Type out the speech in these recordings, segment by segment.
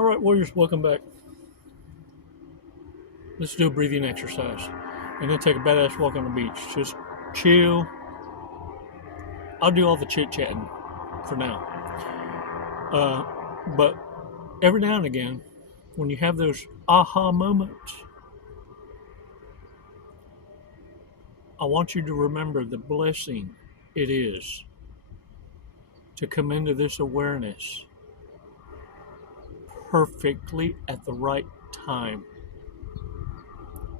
All right, warriors, welcome back. Let's do a breathing exercise and then take a badass walk on the beach. Just chill. I'll do all the chit chatting for now. But every now and again, when you have those aha moments, I want you to remember the blessing it is to come into this awareness perfectly at the right time.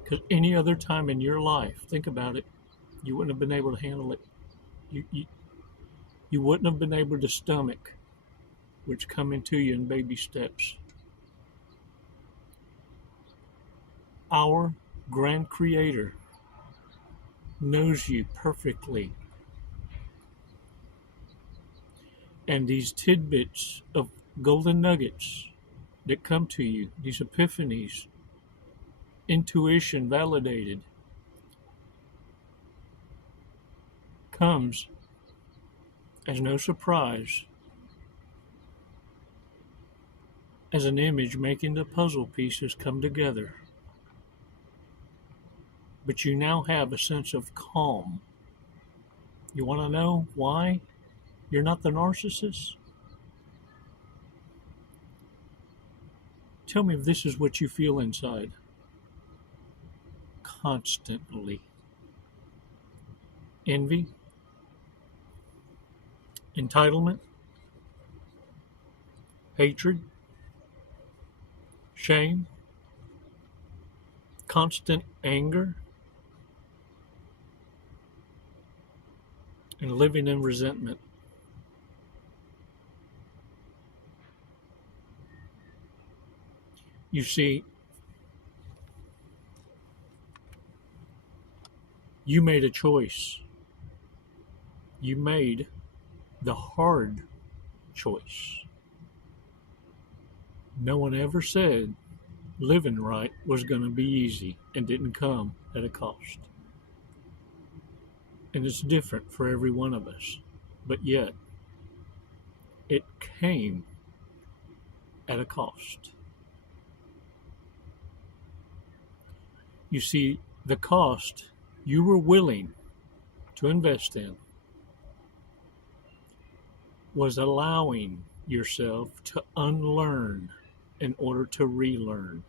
Because any other time in your life, think about it, you wouldn't have been able to handle it. You wouldn't have been able to stomach what's coming to you in baby steps. Our grand creator knows you perfectly. And these tidbits of golden nuggets that come to you, these epiphanies, intuition validated, comes as no surprise, as an image making the puzzle pieces come together. But you now have a sense of calm. You want to know why you're not the narcissist? Tell me if this is what you feel inside. Constantly. Envy, entitlement, hatred, shame, constant anger, and living in resentment. You see, you made a choice. You made the hard choice. No one ever said living right was going to be easy and didn't come at a cost. And it's different for every one of us. But yet, it came at a cost. You see, the cost you were willing to invest in was allowing yourself to unlearn in order to relearn.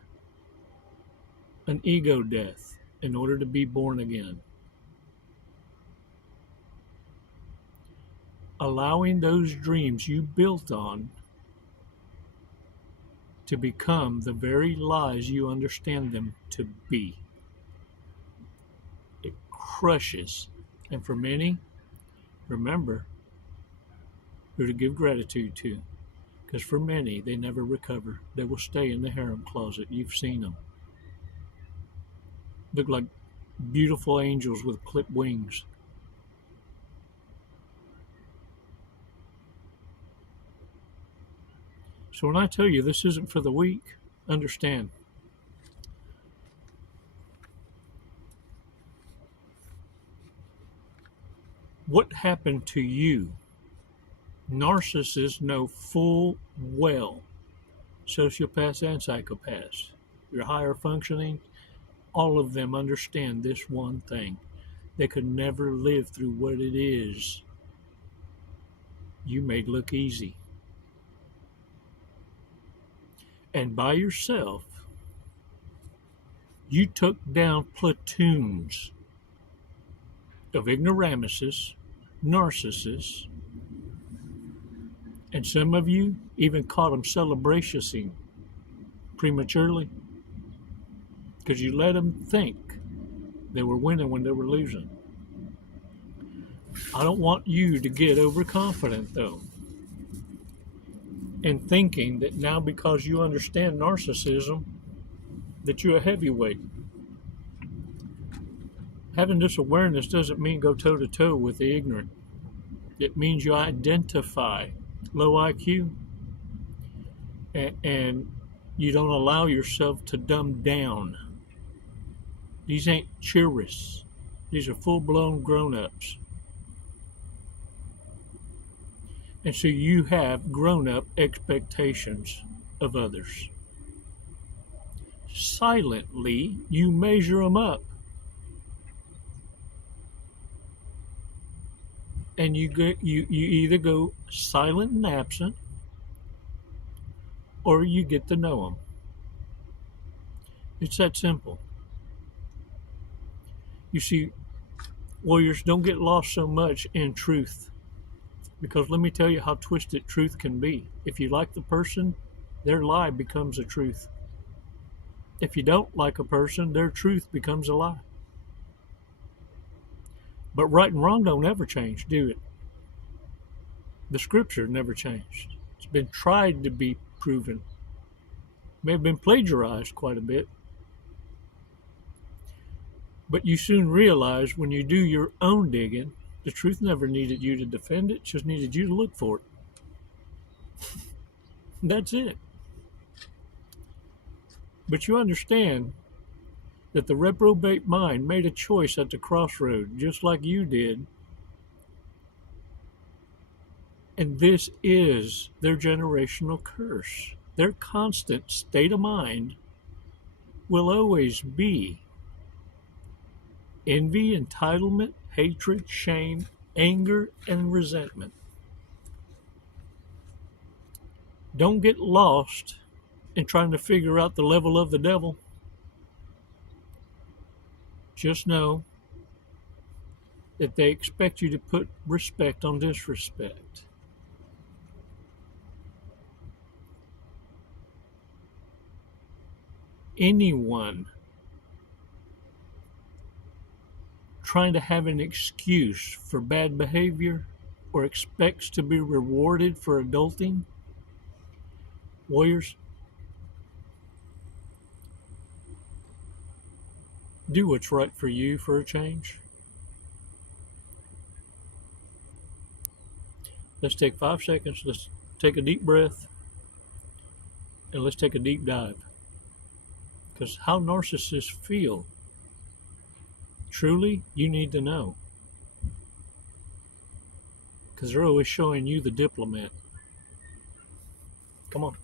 An ego death in order to be born again. Allowing those dreams you built on to become the very lies you understand them to be. It crushes. And for many, remember who to give gratitude to. Because for many, they never recover. They will stay in the harem closet. You've seen them. Look like beautiful angels with clipped wings. So when I tell you this isn't for the weak, understand. What happened to you? Narcissists know full well, sociopaths and psychopaths, your higher functioning, all of them understand this one thing. They could never live through what it is you made look easy. And by yourself, you took down platoons of ignoramuses, narcissists, and some of you even caught them celebrationing prematurely because you let them think they were winning when they were losing. I don't want you to get overconfident, though, in thinking that now because you understand narcissism, that you're a heavyweight. Having this awareness doesn't mean go toe-to-toe with the ignorant. It means you identify low IQ and you don't allow yourself to dumb down. These ain't cheerists. These are full-blown grown-ups. And so you have grown-up expectations of others. Silently, you measure them up. And you either go silent and absent, or you get to know them. It's that simple. You see, warriors, don't get lost so much in truth, because let me tell you how twisted truth can be. If you like the person, their lie becomes a truth. If you don't like a person, their truth becomes a lie. But right and wrong don't ever change, do it? The scripture never changed. It's been tried to be proven. May have been plagiarized quite a bit. But you soon realize when you do your own digging, the truth never needed you to defend it, just needed you to look for it. That's it. But you understand that the reprobate mind made a choice at the crossroad, just like you did. And this is their generational curse. Their constant state of mind will always be envy, entitlement, hatred, shame, anger, and resentment. Don't get lost in trying to figure out the level of the devil. Just know that they expect you to put respect on disrespect. Anyone trying to have an excuse for bad behavior or expects to be rewarded for adulting, warriors, do what's right for you for a change. Let's take 5 seconds. Let's take a deep breath. And let's take a deep dive. Because how narcissists feel, truly, you need to know. Because they're always showing you the diplomat. Come on.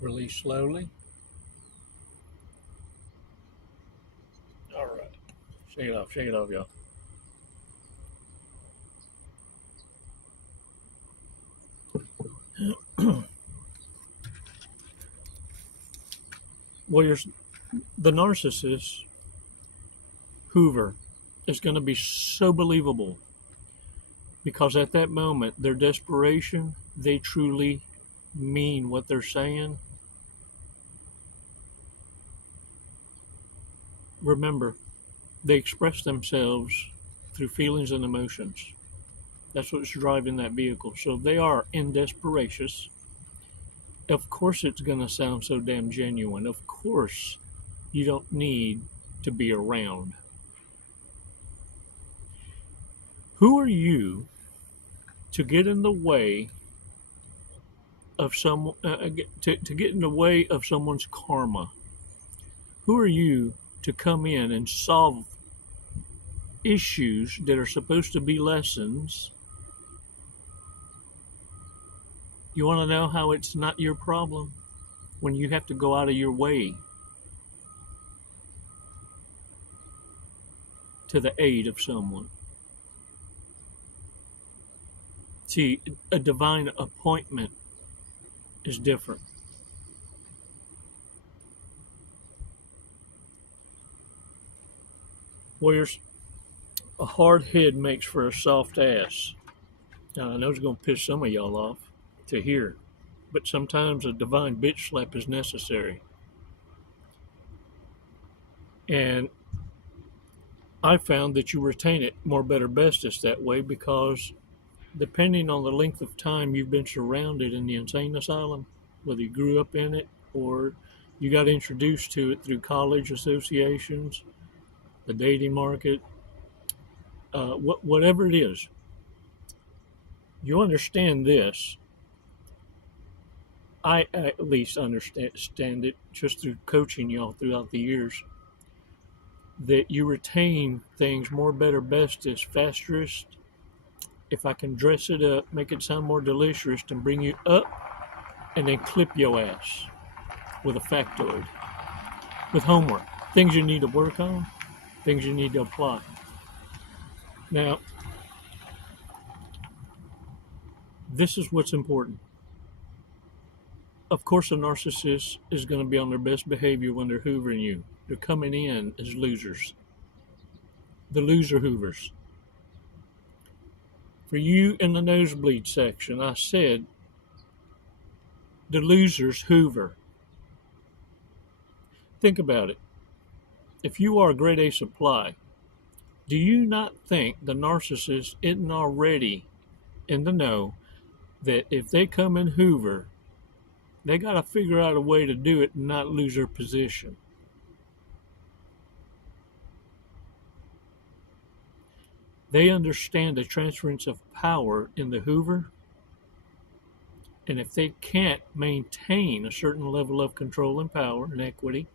Release slowly. All right. Shake it off, y'all. Warriors, the narcissist, Hoover, is going to be so believable because at that moment, their desperation, they truly mean what they're saying. Remember, they express themselves through feelings and emotions. That's what's driving that vehicle. So they are in desperation. Of course it's going to sound so damn genuine. Of course you don't need to be around. Who are you to get in the way of to get in the way of someone's karma? Who are you to come in and solve issues that are supposed to be lessons? You want to know how it's not your problem? When you have to go out of your way to the aid of someone. See, a divine appointment is different. Warriors, a hard head makes for a soft ass. Now, I know it's going to piss some of y'all off to hear, but sometimes a divine bitch slap is necessary. And I found that you retain it more better bestest that way because depending on the length of time you've been surrounded in the insane asylum, whether you grew up in it or you got introduced to it through college associations, the dating market, whatever it is, you understand this. I at least understand it just through coaching y'all throughout the years, that you retain things more better bestest fastest if I can dress it up, make it sound more delicious, and bring you up and then clip your ass with a factoid, with homework, things you need to work on, things you need to apply. Now, this is what's important. Of course, a narcissist is going to be on their best behavior when they're hoovering you. They're coming in as losers. The loser hoovers. For you in the nosebleed section, I said the losers hoover. Think about it. If you are a grade A supply, do you not think the narcissist isn't already in the know that if they come in hoover, they got to figure out a way to do it and not lose their position? They understand the transference of power in the hoover, and if they can't maintain a certain level of control and power and equity,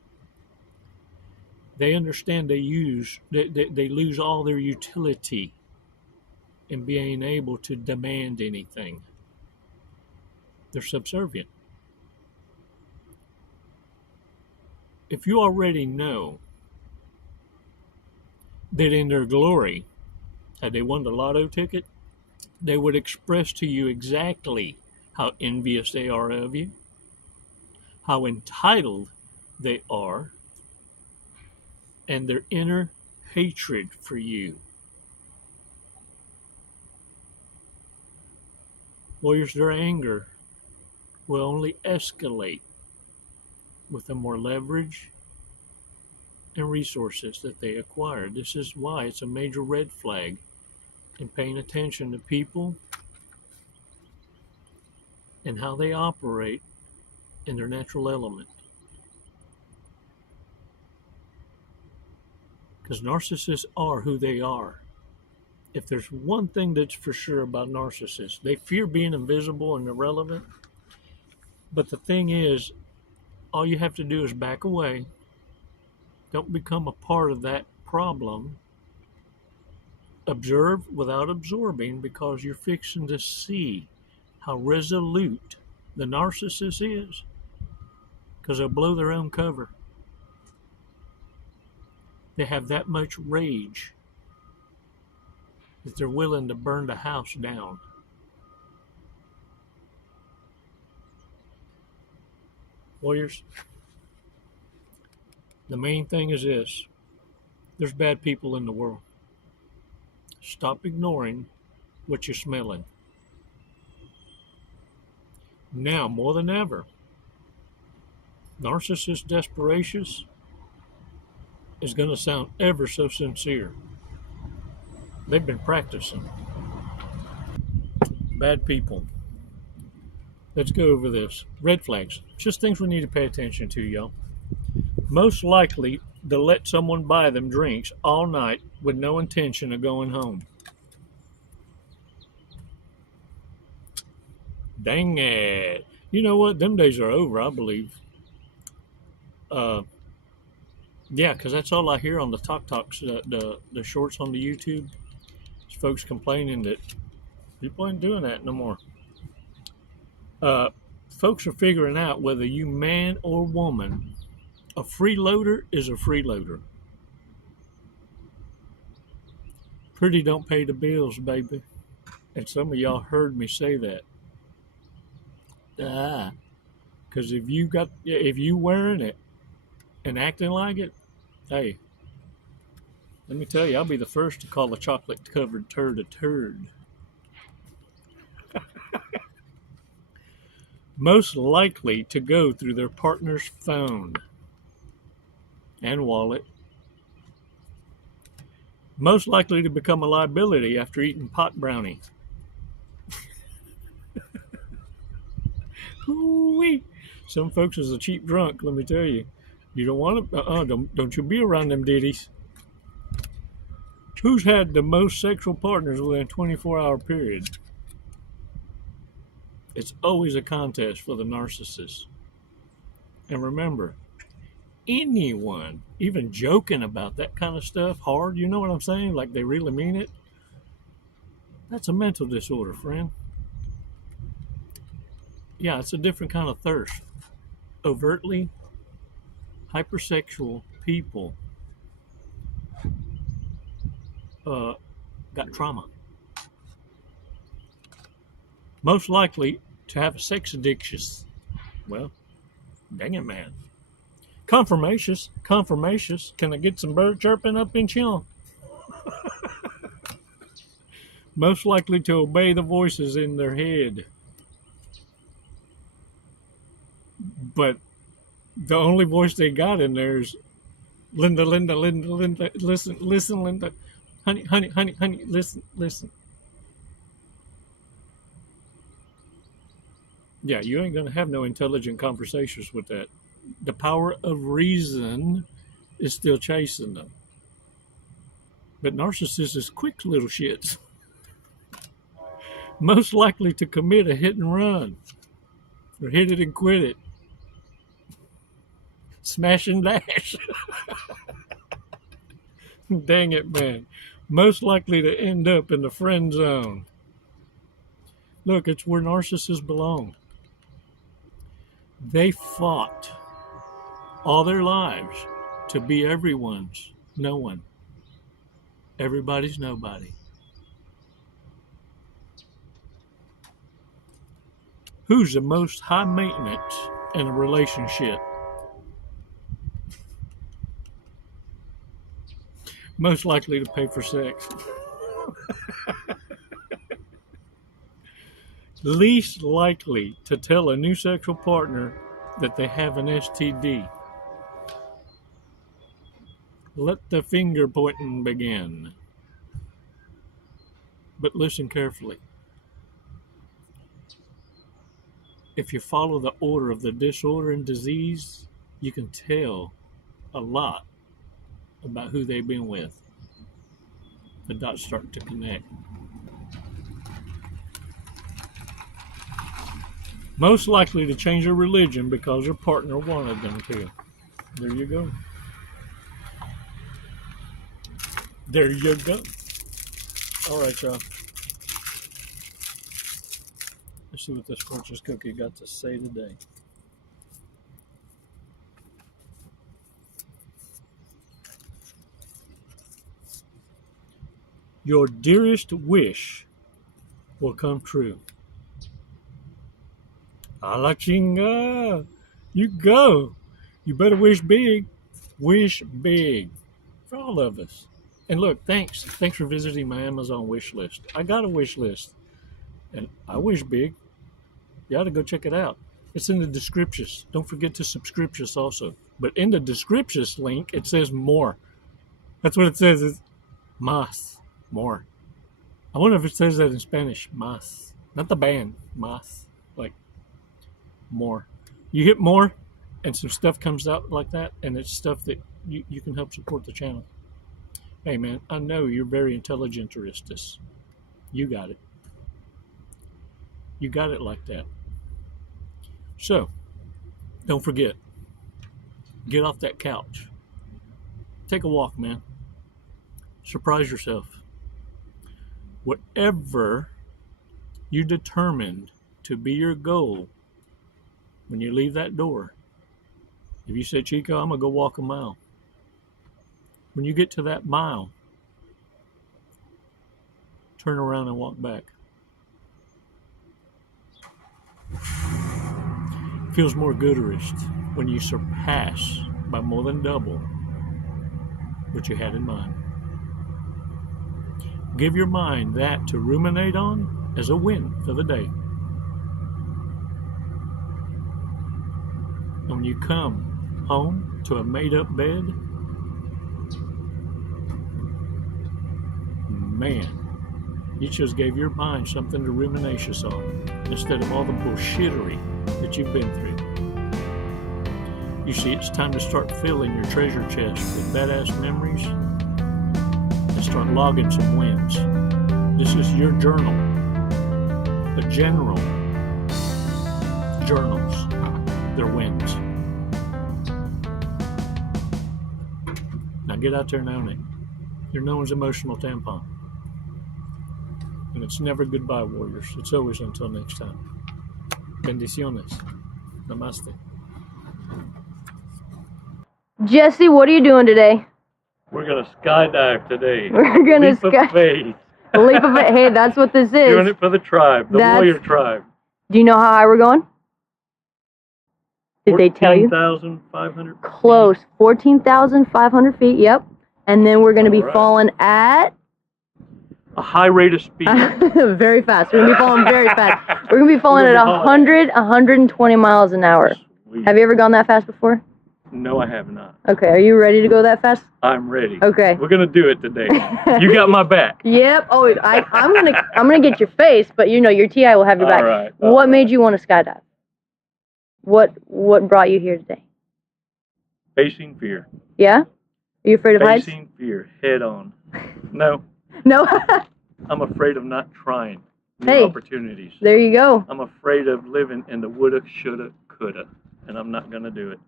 they understand they lose all their utility in being able to demand anything. They're subservient. If you already know that in their glory, had they won the lotto ticket, they would express to you exactly how envious they are of you, how entitled they are, and their inner hatred for you. Warriors, their anger will only escalate with the more leverage and resources that they acquire. This is why it's a major red flag in paying attention to people and how they operate in their natural element. Because narcissists are who they are. If there's one thing that's for sure about narcissists, they fear being invisible and irrelevant. But the thing is, all you have to do is back away. Don't become a part of that problem. Observe without absorbing, because you're fixing to see how resolute the narcissist is, because they'll blow their own cover. They have that much rage that they're willing to burn the house down. Warriors, the main thing is this: there's bad people in the world. Stop ignoring what you're smelling. Now, more than ever, narcissist desperation is going to sound ever so sincere. They've been practicing. Bad people. Let's go over this. Red flags. Just things we need to pay attention to, y'all. Most likely to let someone buy them drinks all night with no intention of going home. Dang it. You know what? Them days are over, I believe. Yeah, because that's all I hear on the talks, the shorts on the YouTube. It's folks complaining that people ain't doing that no more. Folks are figuring out whether you man or woman, a freeloader is a freeloader. Pretty don't pay the bills, baby. And some of y'all heard me say that. Because if you wearing it and acting like it, hey, let me tell you, I'll be the first to call a chocolate-covered turd a turd. Most likely to go through their partner's phone and wallet. Most likely to become a liability after eating pot brownie. Ooh-wee. Some folks is a cheap drunk, let me tell you. You don't want to, don't you be around them ditties. Who's had the most sexual partners within a 24-hour period? It's always a contest for the narcissist. And remember, anyone even joking about that kind of stuff hard, you know what I'm saying? Like they really mean it. That's a mental disorder, friend. Yeah, it's a different kind of thirst. Overtly hypersexual people got trauma. Most likely to have a sex addiction. Well, dang it, man. Confirmations. Can I get some bird chirping up in chill? Most likely to obey the voices in their head. But the only voice they got in there is Linda, listen, Linda. Honey, listen. Yeah, you ain't going to have no intelligent conversations with that. The power of reason is still chasing them. But narcissists is quick little shits. Most likely to commit a hit and run. Or hit it and quit it. Smash and dash. Dang it, man. Most likely to end up in the friend zone. Look, it's where narcissists belong. They fought all their lives to be everyone's no one. Everybody's nobody. Who's the most high maintenance in a relationship? Most likely to pay for sex. Least likely to tell a new sexual partner that they have an STD. Let the finger pointing begin. But listen carefully. If you follow the order of the disorder and disease, you can tell a lot about who they've been with. The dots start to connect. Most likely to change their religion because their partner wanted them to. There you go. There you go. All right, y'all. Let's see what this Fortress cookie got to say today. Your dearest wish will come true. Alachinga, you go. You better wish big. Wish big for all of us. And look, thanks for visiting my Amazon wish list. I got a wish list, and I wish big. You ought to go check it out. It's in the descriptions. Don't forget to subscribe us also. But in the descriptions link, it says more. That's what it says. It's más, more. I wonder if it says that in Spanish. Más, not the band. Más, like more. You hit more, and some stuff comes out like that, and it's stuff that you can help support the channel. Hey, man, I know you're very intelligent, Aristus. You got it. You got it like that. So, don't forget, get off that couch. Take a walk, man. Surprise yourself. Whatever you determined to be your goal when you leave that door, if you say, Chico, I'm going to go walk a mile. When you get to that mile, turn around and walk back. Feels more gooderist when you surpass by more than double what you had in mind. Give your mind that to ruminate on as a win for the day. And when you come home to a made-up bed, man, you just gave your mind something to ruminatious on instead of all the bullshittery that you've been through. You see, it's time to start filling your treasure chest with badass memories and start logging some wins. This is your journal, a general journals their wins. Now get out there and own it. You're no one's emotional tampon. And it's never goodbye, warriors. It's always until next time. Bendiciones. Namaste. Jesse, what are you doing today? We're going to skydive today. We're going to Leap of faith. Leap of faith. Hey, that's what this is. Doing it for the tribe, the warrior tribe. Do you know how high we're going? Did they tell you? 14,500 feet. Close. 14,500 feet, yep. And then we're going to be falling at... a high rate of speed. Very fast. We're going to be falling very fast. We're going to be falling at 120 miles an hour. Sweet. Have you ever gone that fast before? No, I have not. Okay, are you ready to go that fast? I'm ready. Okay. We're going to do it today. You got my back. Yep. Oh, I'm gonna get your face, but you know your TI will have your back. All right. What made you want to skydive? What brought you here today? Facing fear. Yeah? Are you afraid of heights? Facing fear head on. No. No. I'm afraid of not trying new Hey, opportunities. There you go. I'm afraid of living in the woulda, shoulda, coulda, and I'm not going to do it.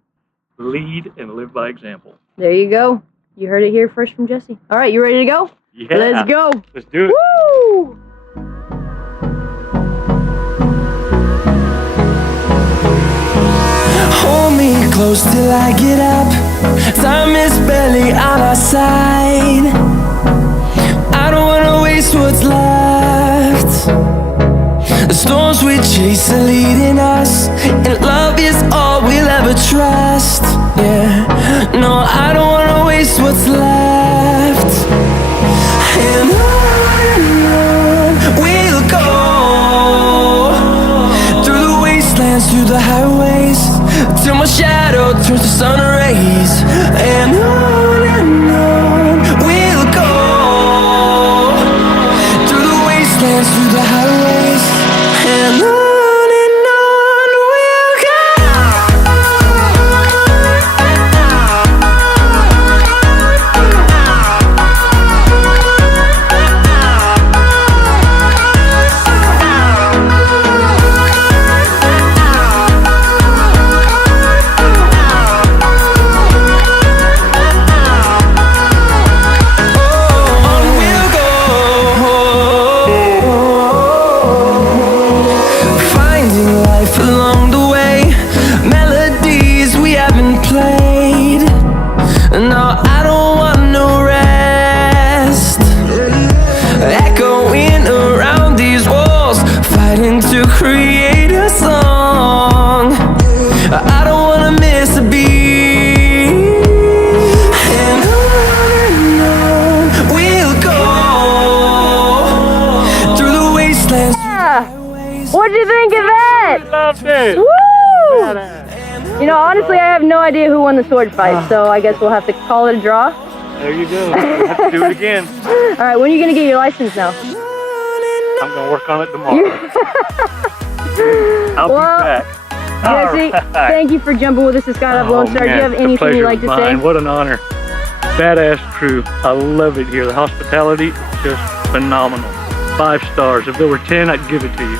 Lead and live by example. There you go. You heard it here first from Jesse. All right, you ready to go? Yeah. Let's go. Let's do it. Woo! Hold me close till I get up. Time is barely on our side. I don't wanna waste what's left. The storms we chase are leading us, and love is all we'll ever trust. Yeah, no, I don't wanna waste what's left. And on we'll go, through the wastelands, through the highways, till my shadow turns to sun rays. And on we'll go, through the wastelands, through the highways, and on we'll go. No, I don't want no rest. Echoing around these walls, fighting to create a song. I don't wanna miss a beat. And on we'll go, through the wastelands. What'd you think of that? Loved it. Woo! You know, honestly, I have no idea who won the sword fight, so I guess we'll have to call it a draw. There you go. We'll have to do it again. All right, when are you going to get your license now? I'm going to work on it tomorrow. I'll be back. Jesse, thank you for jumping with us to Skydive Lone Star. Do you have anything you'd like to say? What an honor. Badass crew. I love it here. The hospitality is just phenomenal. 5 stars. If there were 10, I'd give it to you.